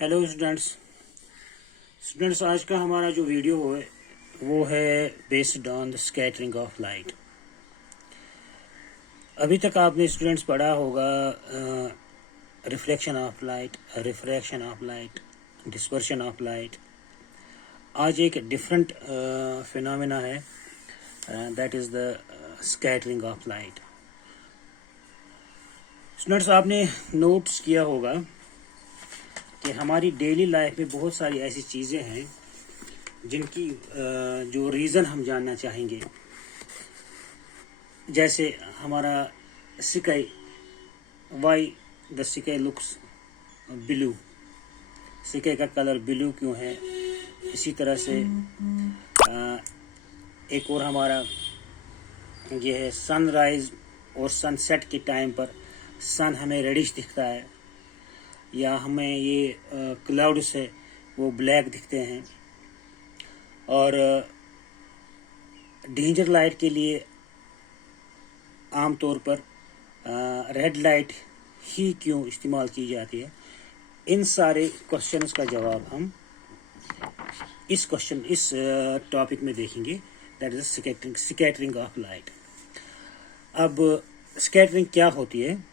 Hello students, आज का हमारा जो वीडियो है वो है based on the scattering of light. अभी तक आपने स्टूडेंट्स पढ़ा होगा reflection of light, refraction of light, dispersion of light. आज एक डिफरेंट फिनोमेना है, that is the scattering of light. Students, आपने नोट्स किया होगा कि हमारी डेली लाइफ में बहुत सारी ऐसी चीज़ें हैं जिनकी जो रीज़न हम जानना चाहेंगे। जैसे हमारा sky, why the sky looks blue, sky का कलर ब्लू क्यों है। इसी तरह से एक और हमारा ये है सनराइज और सनसेट के टाइम पर सन हमें रेडिश दिखता है, या हमें ये क्लाउड्स है वो ब्लैक दिखते हैं। और डेंजर लाइट के लिए आमतौर पर रेड लाइट ही क्यों इस्तेमाल की जाती है। इन सारे क्वेश्चंस का जवाब हम इस टॉपिक में देखेंगे, that is scattering of light. अब स्कैटरिंग क्या होती है,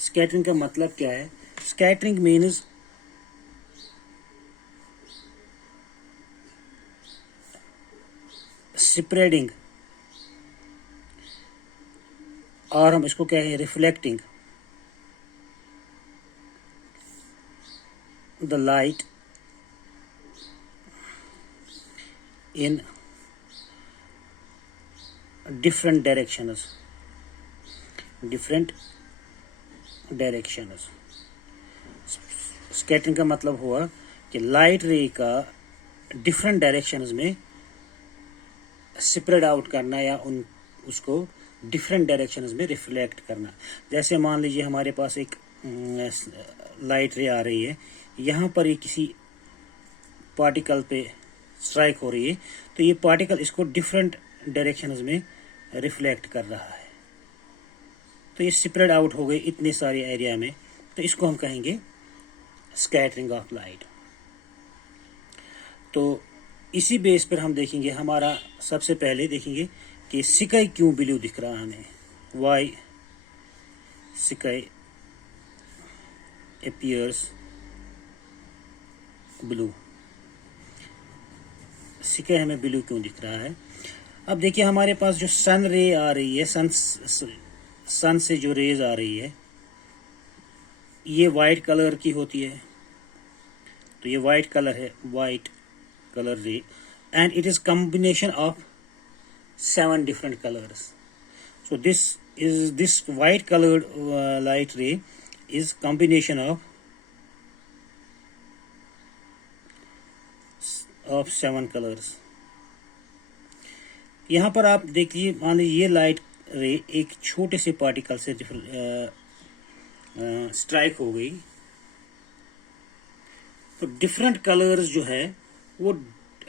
स्कैटरिंग का मतलब क्या है। स्कैटरिंग मीन्स स्प्रेडिंग, और हम इसको कहें reflecting the light in different directions. Scattering का मतलब हुआ कि लाइट रे का डिफरेंट डायरेक्शंस में स्प्रेड आउट करना, या उसको डिफरेंट डायरेक्शंस में रिफ्लेक्ट करना। जैसे मान लीजिए हमारे पास एक लाइट रे आ रही है, यहाँ पर ये किसी पार्टिकल पे स्ट्राइक हो रही है, तो ये पार्टिकल इसको डिफरेंट डायरेक्शंस में रिफ्लेक्ट कर रहा है, तो ये स्प्रेड आउट हो गई इतने सारे एरिया में, तो इसको हम कहेंगे स्कैटरिंग ऑफ लाइट। तो इसी बेस पर हम देखेंगे, हमारा सबसे पहले देखेंगे कि स्काई क्यों ब्लू दिख रहा है हमें। Why sky appears blue, sky हमें ब्लू क्यों दिख रहा है। अब देखिए हमारे पास जो सन रे आ रही है, सन से जो रेज आ रही है, ये वाइट कलर की होती है। तो ये वाइट कलर है, वाइट कलर रे, and it is combination of 7 different colors. So this white colored light ray is combination of 7 colors. यहाँ पर आप देखिए, मान लीजिए ये लाइट रे एक छोटे से पार्टिकल से स्ट्राइक हो गई, तो डिफरेंट कलर्स जो है वो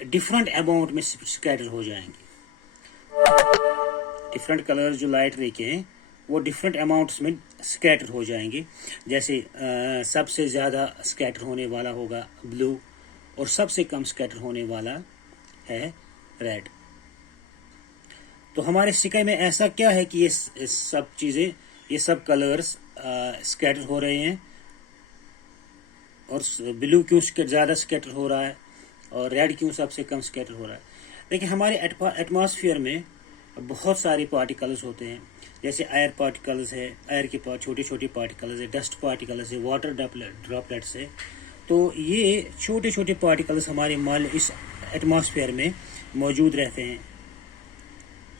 डिफरेंट अमाउंट में स्कैटर हो जाएंगे। डिफरेंट कलर्स जो लाइट रे के हैं वो डिफरेंट अमाउंट्स में स्कैटर हो जाएंगे। जैसे सबसे ज़्यादा स्कैटर होने वाला होगा ब्लू, और सबसे कम स्कैटर होने वाला है रेड। तो हमारे स्काई में ऐसा क्या है कि ये सब चीज़ें, ये सब कलर्स स्कैटर हो रहे हैं, और ब्लू क्यों ज़्यादा स्कैटर हो रहा है और रेड क्यों सबसे कम स्कैटर हो रहा है। देखिए हमारे एटमॉस्फेयर में बहुत सारे पार्टिकल्स होते हैं, जैसे एयर पार्टिकल्स है, एयर के पास छोटे छोटे पार्टिकल्स है, डस्ट पार्टिकल्स है, वाटर ड्रॉपलेट्स है। तो ये छोटे छोटे पार्टिकल्स हमारे इस एटमॉस्फेयर में मौजूद रहते हैं।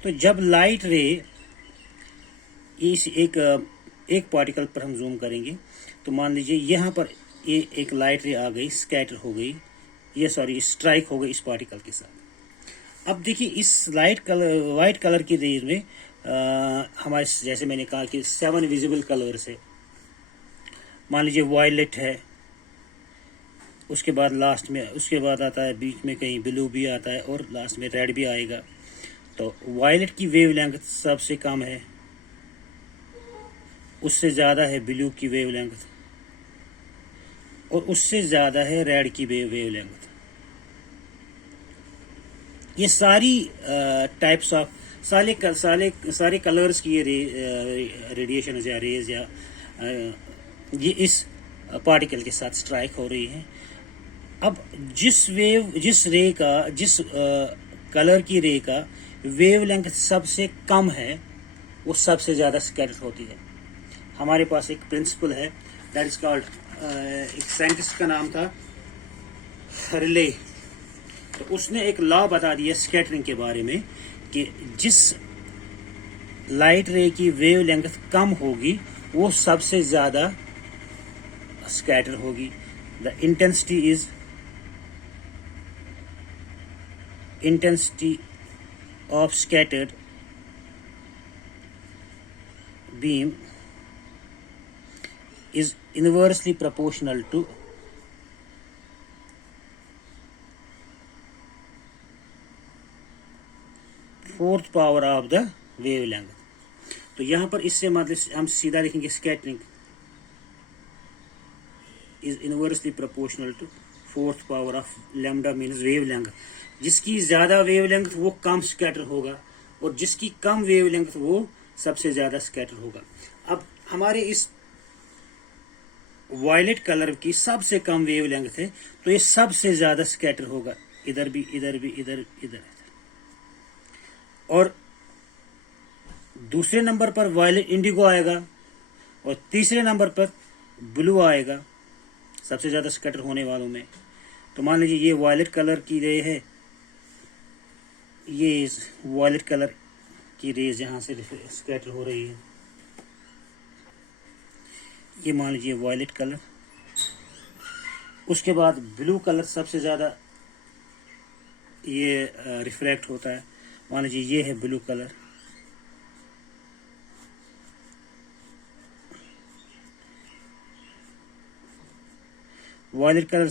तो जब लाइट रे इस एक पार्टिकल पर हम जूम करेंगे, तो मान लीजिए यहाँ पर ये एक लाइट रे आ गई, स्कैटर हो गई, स्ट्राइक हो गई इस पार्टिकल के साथ। अब देखिए इस वाइट कलर की रेज में हमारे, जैसे मैंने कहा कि 7 विजिबल कलर्स है। मान लीजिए वायलेट है, उसके बाद लास्ट में, उसके बाद आता है बीच में कहीं ब्लू भी आता है, और लास्ट में रेड भी आएगा। तो वायलेट की वेवलेंथ सबसे कम है, उससे ज़्यादा है ब्लू की वेवलेंथ, और उससे ज़्यादा है रेड की वेवलेंथ। ये सारी टाइप्स ऑफ सारे कलर्स की ये रेडिएशन या रेज या ये इस पार्टिकल के साथ स्ट्राइक हो रही है। अब जिस कलर की रे का वेवलेंथ सबसे कम है वो सबसे ज़्यादा स्कैटर होती है। हमारे पास एक प्रिंसिपल है, दैट इज कॉल्ड, एक साइंटिस्ट का नाम था रिले। तो उसने एक लॉ बता दिया स्कैटरिंग के बारे में कि जिस लाइट रे की वेवलेंथ कम होगी वो सबसे ज़्यादा स्कैटर होगी। The intensity of scattered beam is inversely proportional to fourth power of the wavelength। तो यहाँ पर इससे मतलब हम सीधा लिखेंगे scattering is inversely proportional to fourth power of lambda means wavelength। जिसकी ज़्यादा वेवलेंथ वो कम स्कैटर होगा और जिसकी कम वेवलेंथ वो सबसे ज़्यादा स्कैटर होगा। अब हमारे इस वायलेट कलर की सबसे कम वेवलेंथ है तो ये सबसे ज़्यादा स्कैटर होगा, इधर भी इधर भी इधर इधर। और दूसरे नंबर पर वायलेट इंडिगो आएगा और तीसरे नंबर पर ब्लू आएगा सबसे ज़्यादा स्कैटर होने वालों में। तो मान लीजिए ये वायलेट कलर की रे है, ये वायलेट कलर की रेज यहाँ से स्कैटर हो रही है, ये मान लीजिए वायलेट कलर। उसके बाद ब्लू कलर सबसे ज़्यादा ये रिफ्रैक्ट होता है, मान लीजिए ये है ब्लू कलर। वायलेट कलर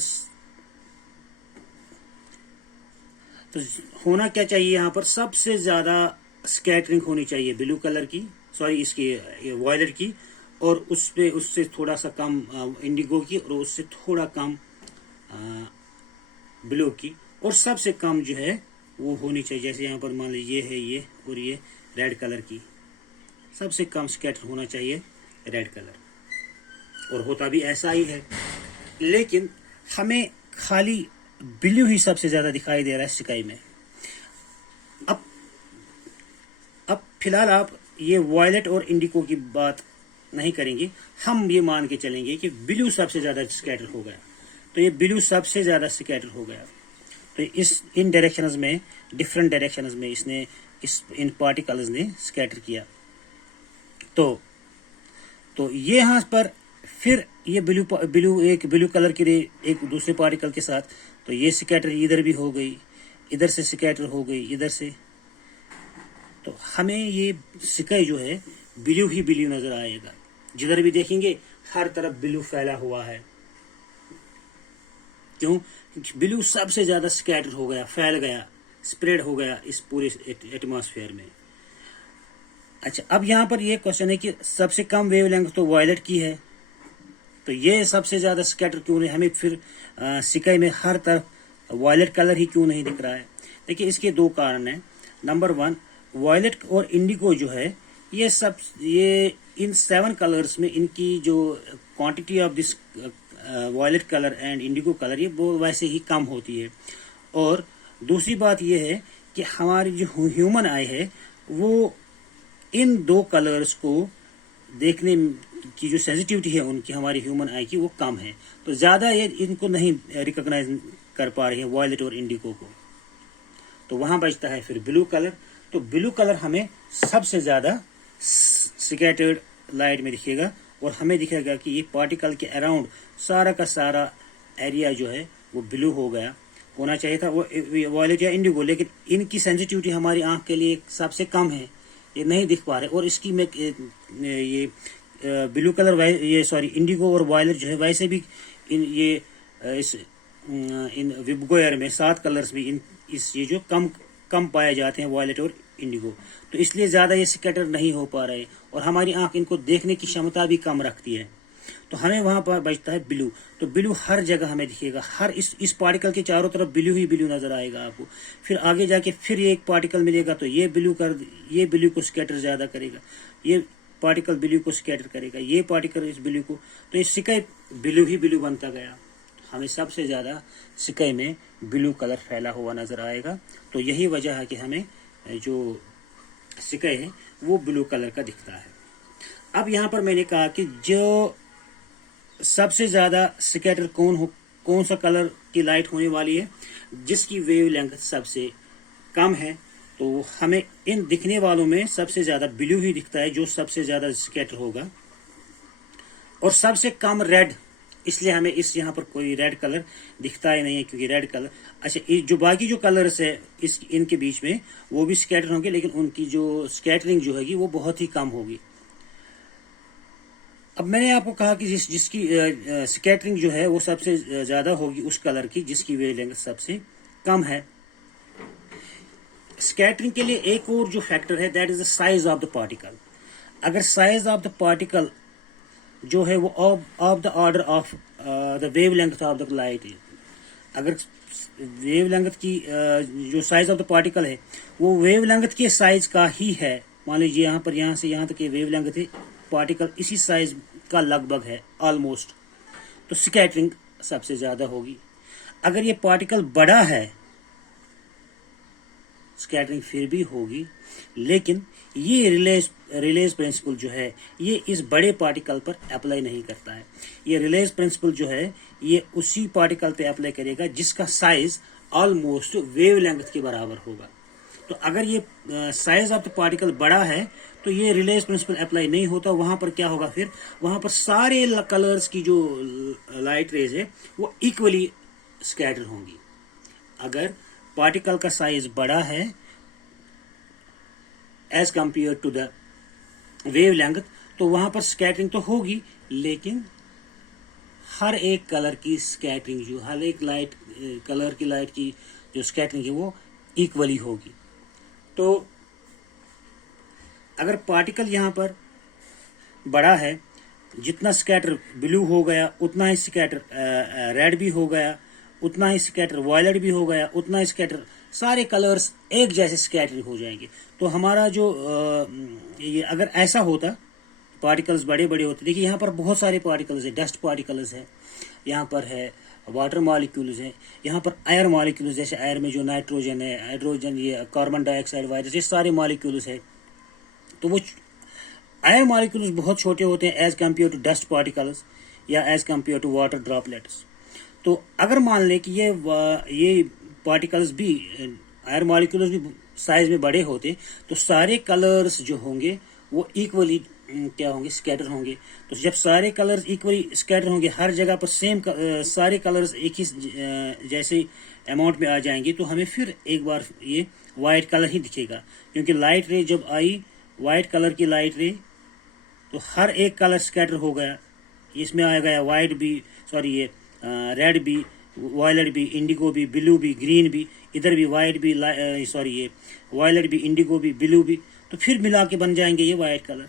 तो होना क्या चाहिए, यहाँ पर सबसे ज़्यादा स्कैटरिंग होनी चाहिए ब्लू कलर की, सॉरी इसकी वायलेट की, और उससे थोड़ा सा कम इंडिगो की, और उससे थोड़ा कम ब्लू की, और सबसे कम जो है वो होनी चाहिए। जैसे यहाँ पर मान लीजिए ये है ये और ये रेड कलर की, सबसे कम स्कैटर होना चाहिए रेड कलर, और होता भी ऐसा ही है। लेकिन हमें खाली ब्लू ही सबसे ज़्यादा दिखाई दे रहा है स्काई में। अब फिलहाल आप ये वायलेट और इंडिगो की बात नहीं करेंगे, हम ये मान के चलेंगे कि ब्लू सबसे ज़्यादा स्कैटर हो गया। तो ये ब्लू सबसे ज़्यादा स्कैटर हो गया, तो इन डायरेक्शंस में, डिफरेंट डायरेक्शंस में इसने इन पार्टिकल्स ने स्कैटर किया। तो ये यहाँ पर फिर ये ब्लू कलर की रे एक दूसरे पार्टिकल के साथ, तो ये स्कैटर इधर भी हो गई, इधर से स्कैटर हो गई, इधर से। तो हमें ये स्काई जो है ब्लू ही ब्लू नजर आएगा, जिधर भी देखेंगे हर तरफ ब्लू फैला हुआ है। क्यों? क्योंकि ब्लू सबसे ज्यादा स्कैटर हो गया, फैल गया, स्प्रेड हो गया इस पूरे एटमॉस्फेयर में। अच्छा, अब यहाँ पर ये क्वेश्चन है कि सबसे कम वेवलेंथ तो वायलेट की है, तो ये सबसे ज्यादा स्कैटर क्यों नहीं, हमें फिर स्काई में हर तरफ वायलेट कलर ही क्यों नहीं दिख रहा है? देखिए इसके दो कारण हैं। नंबर वन, वायलेट और इंडिगो जो है ये इन 7 कलर्स में इनकी जो quantity of this violet colour and indigo colour ये वो वैसे ही कम होती है। और दूसरी बात ये है कि हमारी जो ह्यूमन आई है वो इन 2 कलर्स को देखने की जो सेंसिटिविटी है उनकी, हमारी ह्यूमन आई की, वो कम है, तो ज्यादा ये इनको नहीं रिकॉग्नाइज कर पा रही है वायलेट और इंडिगो को। तो वहां बचता है फिर ब्लू कलर। तो ब्लू कलर हमें सबसे ज्यादा स्कैटर्ड लाइट में दिखेगा, और हमें दिखेगा कि ये पार्टिकल के अराउंड सारा का सारा एरिया जो है वो ब्लू हो गया, होना चाहिए था वो वायलेट या इंडिगो, लेकिन इनकी सेंसिटिविटी हमारी आंख के लिए सबसे कम है, ये नहीं दिख पा रहे। और इसकी में ये ब्लू कलर इंडिगो और वायलेट जो है वैसे भी इन विबगोयर में 7 कलर्स में ये जो कम पाए जाते हैं वायलेट और इंडिगो, तो इसलिए ज़्यादा ये स्कैटर नहीं हो पा रहे और हमारी आंख इनको देखने की क्षमता भी कम रखती है। तो हमें वहाँ पर बचता है ब्लू। तो ब्लू हर जगह हमें दिखेगा, हर इस पार्टिकल के चारों तरफ ब्लू ही ब्लू नज़र आएगा आपको। फिर आगे जाके फिर ये एक पार्टिकल मिलेगा तो ये ब्लू को स्कैटर ज़्यादा करेगा, ये पार्टिकल ब्लू को स्कैटर करेगा, ये पार्टिकल इस ब्लू को, तो ये स्काई ब्लू ही ब्लू बनता गया। हमें सबसे ज़्यादा स्काई में ब्लू कलर फैला हुआ नज़र आएगा। तो यही वजह है कि हमें जो स्काई है वो ब्लू कलर का दिखता है। अब यहाँ पर मैंने कहा कि जो सबसे ज़्यादा स्कैटर कौन सा कलर की लाइट होने वाली है, जिसकी वेवलेंथ सबसे कम है, तो हमें इन दिखने वालों में सबसे ज़्यादा ब्लू ही दिखता है जो सबसे ज़्यादा स्कैटर होगा, और सबसे कम रेड। इसलिए हमें इस यहाँ पर कोई रेड कलर दिखता ही नहीं है, क्योंकि रेड कलर, अच्छा जो बाकी जो कलर्स है इनके बीच में वो भी स्कैटर होंगे, लेकिन उनकी जो स्कैटरिंग जो होगी वो बहुत ही कम होगी। अब मैंने आपको कहा कि जिसकी स्कैटरिंग जो है वो सबसे ज़्यादा होगी उस कलर की जिसकी वेवलेंथ सबसे कम है। स्कैटरिंग के लिए एक और जो फैक्टर है that is the size of the particle. अगर साइज ऑफ द पार्टिकल जो है वो of the order of the wavelength of the light, अगर वेवलेंथ की जो साइज ऑफ द पार्टिकल है वो वेवलेंथ के साइज का ही है, मान लीजिए यहाँ से यहाँ तक ये वेवलेंथ है, पार्टिकल इसी साइज का लगभग है ऑलमोस्ट, तो स्कैटरिंग सबसे ज्यादा होगी। अगर ये पार्टिकल बड़ा है स्कैटरिंग फिर भी होगी, लेकिन ये रिलेज प्रिंसिपल जो है ये इस बड़े पार्टिकल पर अप्लाई नहीं करता है। ये रिलेज प्रिंसिपल जो है ये उसी पार्टिकल पे अप्लाई करेगा जिसका साइज ऑलमोस्ट वेवलेंथ के बराबर होगा। तो अगर ये साइज ऑफ द पार्टिकल बड़ा है तो ये रिलेज प्रिंसिपल अप्लाई नहीं होता। वहां पर क्या होगा, फिर वहां पर सारे कलर्स की जो लाइट रेज है वो इक्वली स्कैटर होंगी। अगर पार्टिकल का साइज बड़ा है as compare to the wavelength, तो वहां पर स्कैटरिंग तो होगी, लेकिन हर एक कलर की स्कैटरिंग जो हर एक लाइट कलर की लाइट की जो स्कैटरिंग है वो इक्वली होगी। तो अगर पार्टिकल यहाँ पर बड़ा है, जितना स्कैटर ब्लू हो गया उतना ही स्कैटर रेड भी हो गया, उतना ही स्कैटर वायलेट भी हो गया, उतना ही स्कैटर सारे कलर्स एक जैसे स्कैटरिंग हो जाएंगे। तो हमारा जो ये अगर ऐसा होता, पार्टिकल्स बड़े बड़े होते, देखिए यहाँ पर बहुत सारे पार्टिकल्स है, डस्ट पार्टिकल्स है, यहाँ पर है वाटर मॉलिक्यूल्स है, यहाँ पर एयर मॉलिक्यूल्स, जैसे एयर में जो नाइट्रोजन है, हाइड्रोजन, ये कार्बन डाइऑक्साइड, वायरस, ये सारे मॉलिक्यूल्स है। तो वो एयर मॉलिक्यूल्स बहुत छोटे होते हैं as compare to dust particles या as compare to water droplets. तो अगर मान लें कि ये पार्टिकल्स भी, एयर मॉलिक्यूल्स भी साइज में बड़े होते, तो सारे कलर्स जो होंगे वो इक्वली क्या होंगे, स्कैटर होंगे। तो जब सारे कलर्स इक्वली स्कैटर होंगे, हर जगह पर सेम सारे कलर्स एक ही जैसे अमाउंट में आ जाएंगे, तो हमें फिर एक बार ये वाइट कलर ही दिखेगा, क्योंकि लाइट रे जब आई, वाइट कलर की लाइट रे, तो हर एक कलर स्कैटर हो गया। इसमें आ गया वाइट भी, सॉरी ये रेड भी, वायलेट भी, इंडिगो भी, ब्लू भी, ग्रीन भी, इधर भी वाइट भी, सॉरी ये वायलेट भी, इंडिगो भी, ब्लू भी, तो फिर मिला के बन जाएंगे ये वाइट कलर।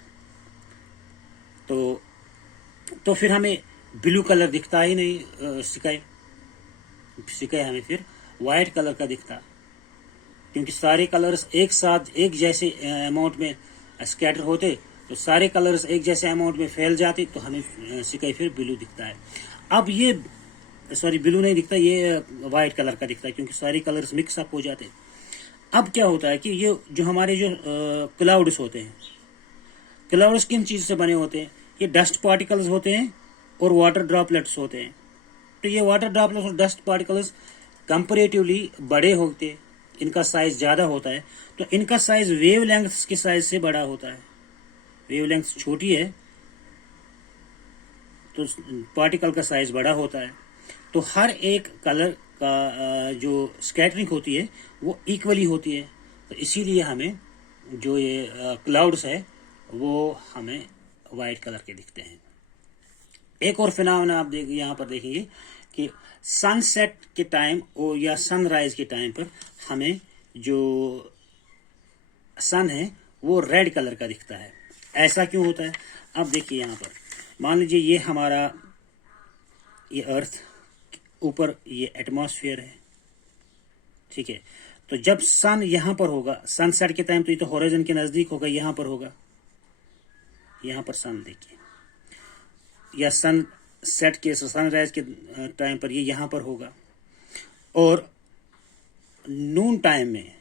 तो फिर हमें ब्लू कलर दिखता ही नहीं, स्काई हमें फिर वाइट कलर का दिखता, क्योंकि सारे कलर्स एक साथ एक जैसे अमाउंट में स्कैटर होते, तो सारे कलर्स एक जैसे अमाउंट में फैल जाते, तो हमें स्काई फिर ब्लू दिखता है। अब ये सॉरी ब्लू नहीं दिखता, ये वाइट कलर का दिखता है, क्योंकि सारे कलर्स मिक्स अप हो जाते। अब क्या होता है कि ये जो हमारे जो क्लाउड्स होते हैं, क्लाउड्स किन चीज से बने होते हैं, ये डस्ट पार्टिकल्स होते हैं और वाटर ड्रॉपलेट्स होते हैं। तो ये वाटर ड्रॉपलेट्स और डस्ट पार्टिकल्स कंपैरेटिवली बड़े होते हैं, इनका साइज ज्यादा होता है, तो इनका साइज वेवलेंथ के साइज से बड़ा होता है। वेवलेंथ छोटी है तो पार्टिकल का साइज बड़ा होता है, तो हर एक कलर का जो स्कैटरिंग होती है वो इक्वली होती है। तो इसीलिए हमें जो ये क्लाउड्स है वो हमें वाइट कलर के दिखते हैं। एक और फिनोमेना आप यहाँ पर देखेंगे कि सनसेट के टाइम और या सनराइज के टाइम पर हमें जो सन है वो रेड कलर का दिखता है। ऐसा क्यों होता है? अब देखिए यहाँ पर मान लीजिए ये हमारा ये अर्थ, ऊपर ये एटमॉस्फेयर है, ठीक है। तो जब सन यहाँ पर होगा सनसेट के टाइम, तो ये तो होराइजन के नज़दीक होगा, यहाँ पर होगा, यहाँ पर सन देखिए, या सन सेट के सनराइज के टाइम पर ये यहाँ पर होगा, और नून टाइम में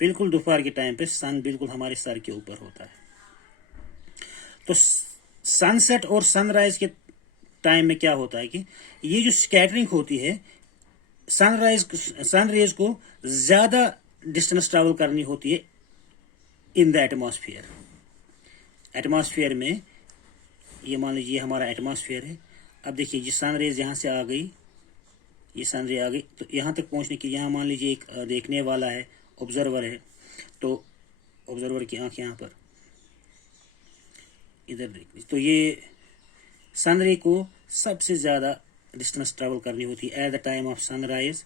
बिल्कुल दोपहर के टाइम पे सन बिल्कुल हमारे सर के ऊपर होता है। तो सनसेट और सनराइज के टाइम में क्या होता है कि ये जो स्कैटरिंग होती है, सन रेज को ज्यादा डिस्टेंस ट्रैवल करनी होती है इन द एटमॉस्फेयर। एटमॉस्फेयर में ये मान लीजिए हमारा एटमॉस्फेयर है। अब देखिए ये सन रेज यहाँ से आ गई, ये सन रे आ गई, तो यहाँ तक पहुँचने के लिए यहाँ मान लीजिए एक देखने वाला है, ऑब्जर्वर है, तो ऑब्जर्वर की आंख यहाँ पर इधर देखनी, तो ये सन रे को सबसे ज़्यादा डिस्टेंस ट्रैवल करनी होती है at the time of sunrise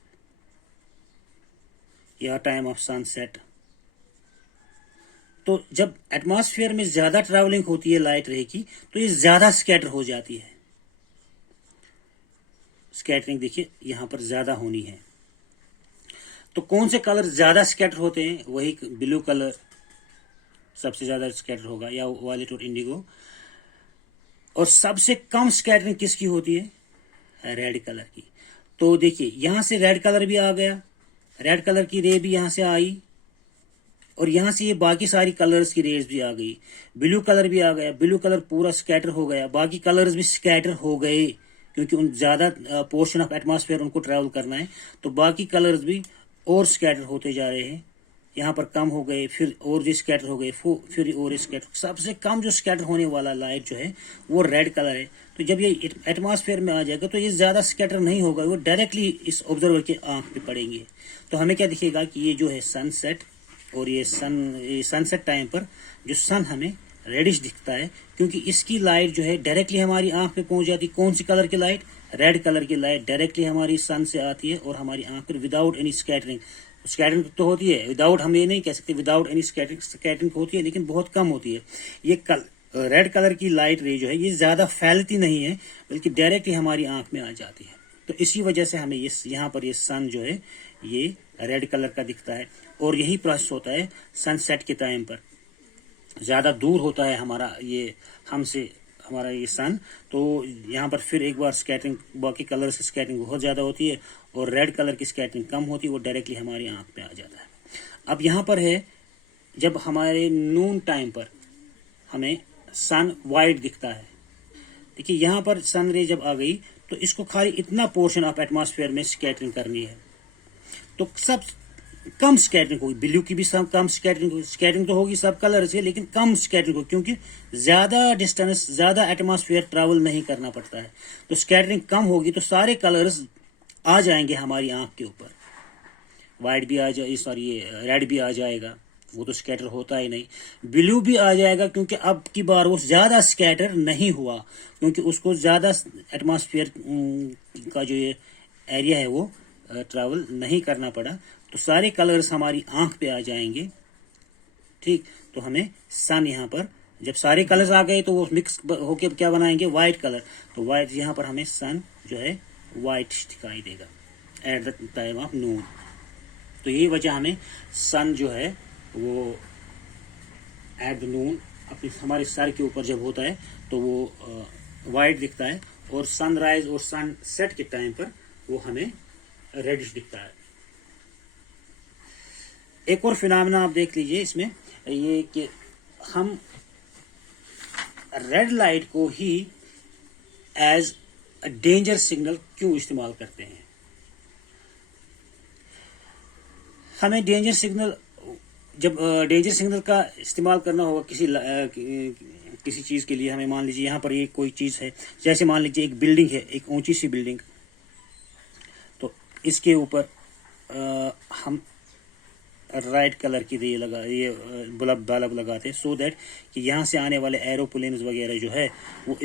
या टाइम ऑफ सनसेट। तो जब एटमॉस्फेयर में ज़्यादा ट्रैवलिंग होती है लाइट रे की, तो ये ज़्यादा स्कैटर हो जाती है। स्कैटरिंग देखिए यहाँ पर ज़्यादा होनी है। तो कौन से कलर ज़्यादा स्कैटर होते हैं? वही ब्लू कलर सबसे ज़्यादा स्कैटर होगा, या वायलेट और इंडिगो। और सबसे कम स्कैटरिंग किसकी होती है? रेड कलर की। तो देखिए यहाँ से रेड कलर भी आ गया, रेड कलर की रे भी यहाँ से आई, और यहाँ से ये बाकी सारी कलर्स की रेज भी आ गई। ब्लू कलर भी आ गया, ब्लू कलर पूरा स्कैटर हो गया, बाकी कलर्स भी स्कैटर हो गए, क्योंकि उन ज़्यादा पोर्शन ऑफ एटमॉस्फेयर उनको ट्रैवल करना है, तो बाकी कलर्स भी और स्कैटर होते जा रहे हैं। यहाँ पर कम हो गए, फिर और जो स्कैटर हो गए, फिर और स्कैटर। सबसे कम जो स्कैटर होने वाला लाइट जो है वो रेड कलर है। तो जब ये एटमॉस्फेयर में आ जाएगा तो ये ज़्यादा स्कैटर नहीं होगा, वो डायरेक्टली इस ऑब्जर्वर के आंख पे पड़ेंगे। तो हमें क्या दिखेगा कि ये जो है सनसेट, और ये सनसेट टाइम पर जो सन हमें रेडिश दिखता है, क्योंकि इसकी लाइट जो है डायरेक्टली हमारी आंख पे पहुंच जाती है। कौन सी कलर की लाइट? रेड कलर की लाइट डायरेक्टली हमारी सन से आती है और हमारी आंख पर विदाउट एनी स्कैटरिंग। स्कैटरिंग तो होती है, विदाउट हम ये नहीं कह सकते विदाउट एनी स्कैटरिंग, स्कैटरिंग होती है लेकिन बहुत कम होती है। ये रेड कलर की लाइट रे जो है ये ज़्यादा फैलती नहीं है, बल्कि डायरेक्टली हमारी आंख में आ जाती है। तो इसी वजह से हमें ये यहाँ पर ये सन जो है ये रेड कलर का दिखता है। और यही प्रोसेस होता है सनसेट के टाइम पर। ज़्यादा दूर होता है हमारा ये हमसे हमारा ये सन, तो यहाँ पर फिर एक बार स्कैटरिंग, बाकी कलर की स्कैटरिंग बहुत ज़्यादा होती है और रेड कलर की स्कैटरिंग कम होती है, वो डायरेक्टली हमारी आंख पे आ जाता है। अब यहाँ पर है जब हमारे नून टाइम पर हमें सन वाइट दिखता है। देखिए यहाँ पर सन रे जब आ गई तो इसको खाली इतना पोर्शन ऑफ एटमॉस्फेयर में स्कैटरिंग करनी है, तो सब कम स्कैटरिंग होगी। ब्लू की भी सब कम स्कैटरिंग होगी, स्कैटरिंग तो होगी सब कलर से लेकिन कम स्कैटरिंग होगी, क्योंकि ज़्यादा डिस्टेंस, ज़्यादा एटमॉस्फेयर ट्रैवल नहीं करना पड़ता है। तो स्कैटरिंग कम होगी तो सारे कलर्स आ जाएंगे हमारी आंख के ऊपर। वाइट भी आ जाए, सॉरी ये रेड भी आ जाएगा, वो तो स्कैटर होता ही नहीं। ब्लू भी आ जाएगा क्योंकि अब की बार वो ज़्यादा स्कैटर नहीं हुआ, क्योंकि उसको ज़्यादा एटमॉस्फेयर का जो ये एरिया है वो ट्रैवल नहीं करना पड़ा, तो सारे कलर्स हमारी आंख पे आ जाएंगे। ठीक, तो हमें सन यहाँ पर जब सारे कलर्स आ गए तो वो मिक्स होके क्या बनाएंगे? White colour. तो वाइट यहाँ पर हमें सन जो है वाइट दिखाई देगा एट द टाइम ऑफ नून। तो यही वजह हमें सन जो है वो एट द नून अपने हमारे सर के ऊपर जब होता है तो वो वाइट दिखता है, और सनराइज और सनसेट के टाइम पर वो हमें रेडिश दिखता है। एक और फिनोमेना आप देख लीजिए इसमें, ये कि हम रेड लाइट को ही एज अ डेंजर सिग्नल क्यों इस्तेमाल करते हैं? हमें डेंजर सिग्नल, जब डेंजर सिग्नल का इस्तेमाल करना होगा किसी चीज़ के लिए, हमें मान लीजिए यहाँ पर ये कोई चीज़ है, जैसे मान लीजिए एक बिल्डिंग है, एक ऊंची सी बिल्डिंग, तो इसके ऊपर हम राइट कलर की ये बल्ब लगाते हैं, सो दैट कि यहाँ से आने वाले एरोप्लेन्स वगैरह जो है वो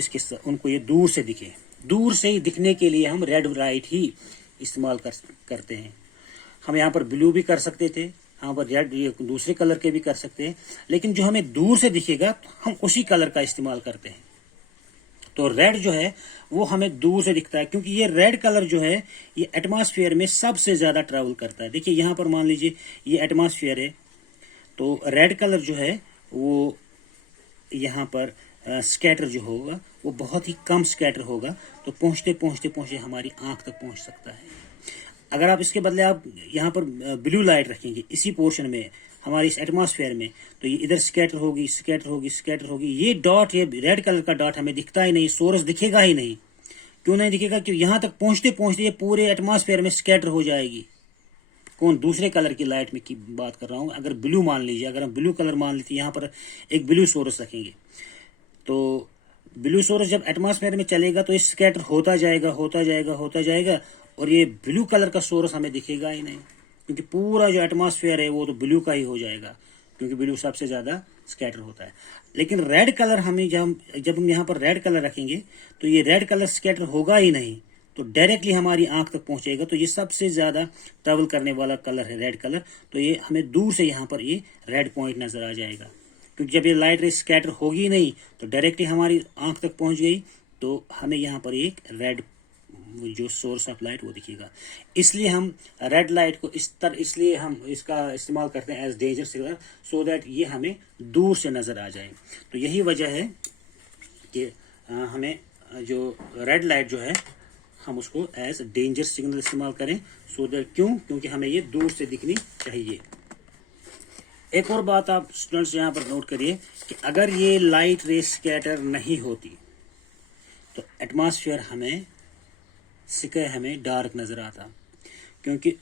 उनको ये दूर से दिखे। दूर से ही दिखने के लिए हम रेड लाइट ही इस्तेमाल करते हैं। हम यहाँ पर ब्लू भी कर सकते थे, यहाँ पर रेड ये दूसरे कलर के भी कर सकते हैं, लेकिन जो हमें दूर से दिखेगा तो हम उसी कलर का इस्तेमाल करते हैं। तो रेड जो है वो हमें दूर से दिखता है, क्योंकि ये रेड कलर जो है ये एटमॉस्फेयर में सबसे ज्यादा ट्रैवल करता है। देखिए यहाँ पर मान लीजिए ये एटमॉस्फेयर है, तो रेड कलर जो है वो यहाँ पर स्कैटर जो होगा वो बहुत ही कम स्कैटर होगा, तो पहुंचते पहुंचते पहुंचते हमारी आंख तक पहुंच सकता है। अगर आप इसके बदले आप यहाँ पर ब्लू लाइट रखेंगे इसी पोर्शन में, हमारे इस एटमॉस्फेयर में, तो ये इधर स्कैटर होगी स्कैटर होगी स्कैटर होगी। ये डॉट, ये रेड कलर का डॉट हमें दिखता ही नहीं, सोर्स दिखेगा ही नहीं। क्यों नहीं दिखेगा? क्यों यहाँ तक पहुंचते पहुंचते ये पूरे एटमॉस्फेयर में स्कैटर हो जाएगी। कौन दूसरे कलर की लाइट में की बात कर रहा हूँ। अगर ब्लू मान लीजिए, अगर हम ब्लू कलर मान लेते, यहाँ पर एक ब्लू सोर्स रखेंगे, तो ब्लू सोर्स जब एटमॉस्फेयर में चलेगा तो ये स्कैटर होता जाएगा होता जाएगा होता जाएगा, और ये ब्लू कलर का सोर्स हमें दिखेगा ही नहीं, क्योंकि पूरा जो एटमॉस्फेयर है वो तो ब्लू का ही हो जाएगा, क्योंकि ब्लू सबसे ज्यादा स्कैटर होता है। लेकिन रेड कलर हमें जब हम यहाँ पर रेड कलर रखेंगे तो ये रेड कलर स्कैटर होगा ही नहीं, तो डायरेक्टली हमारी आंख तक पहुंचेगा। तो ये सबसे ज्यादा ट्रेवल करने वाला कलर है रेड कलर, तो ये हमें दूर से यहाँ पर ये रेड पॉइंट नजर आ जाएगा, क्योंकि जब ये लाइट रे स्कैटर होगी नहीं तो डायरेक्टली हमारी आंख तक पहुंच गई, तो हमें यहाँ पर एक रेड जो सोर्स ऑफ लाइट वो दिखेगा। इसलिए हम रेड लाइट को इसलिए हम इसका इस्तेमाल करते हैं as danger signal, so that ये हमें दूर से नजर आ जाए। तो यही वजह है कि हमें जो रेड लाइट जो है हम उसको एज डेंजर सिग्नल इस्तेमाल करें, सो दैट क्योंकि हमें ये दूर से दिखनी चाहिए। एक और बात आप स्टूडेंट्स यहाँ पर नोट करिए कि अगर ये लाइट रे स्कैटर नहीं होती तो एटमॉस्फेयर हमें डार्क नजर आता, क्योंकि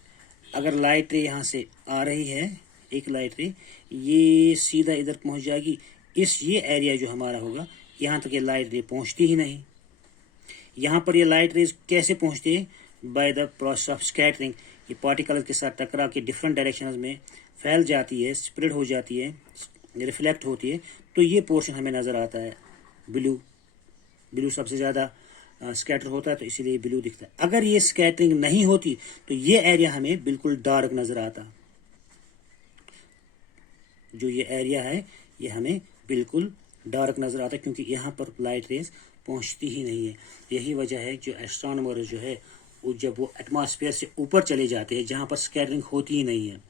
अगर लाइट रे यहाँ से आ रही है, एक लाइट रे ये सीधा इधर पहुंच जाएगी, ये एरिया जो हमारा होगा यहाँ तक ये लाइट रे पहुंचती ही नहीं। यहाँ पर ये लाइट रेज कैसे पहुंचती है? By the process of scattering. ये पार्टिकल के साथ टकरा के डिफरेंट डायरेक्शंस में फैल जाती है, स्प्रेड हो जाती है, रिफ्लेक्ट होती है, तो ये पोर्शन हमें नजर आता है ब्लू सबसे ज्यादा स्कैटर होता है, तो इसीलिए ब्लू दिखता है। अगर ये स्कैटरिंग नहीं होती तो ये एरिया हमें बिल्कुल डार्क नजर आता, जो ये एरिया है ये हमें बिल्कुल डार्क नजर आता, क्योंकि यहाँ पर लाइट रेज पहुंचती ही नहीं है। यही वजह है जो एस्ट्रोनॉमर जो है वो जब वो एटमॉस्फेयर से ऊपर चले जाते हैं जहां पर स्कैटरिंग होती ही नहीं है,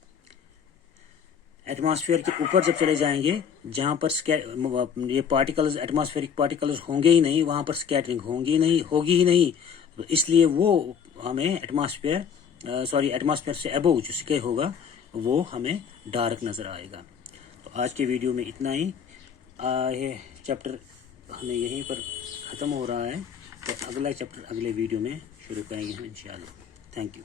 एटमॉस्फेयर के ऊपर जब चले जाएंगे जहां पर ये पार्टिकल्स एटमॉस्फेरिक पार्टिकल्स होंगे ही नहीं, वहां पर स्कैटरिंग होगी ही नहीं, तो इसलिए वो हमें एटमॉस्फेयर से अबव जो स्के होगा वो हमें डार्क नजर आएगा। तो आज के वीडियो में इतना ही। ये चैप्टर हमें यहीं पर ख़त्म हो रहा है, तो अगला चैप्टर अगले वीडियो में शुरू करेंगे हम इंशाल्लाह। Thank you.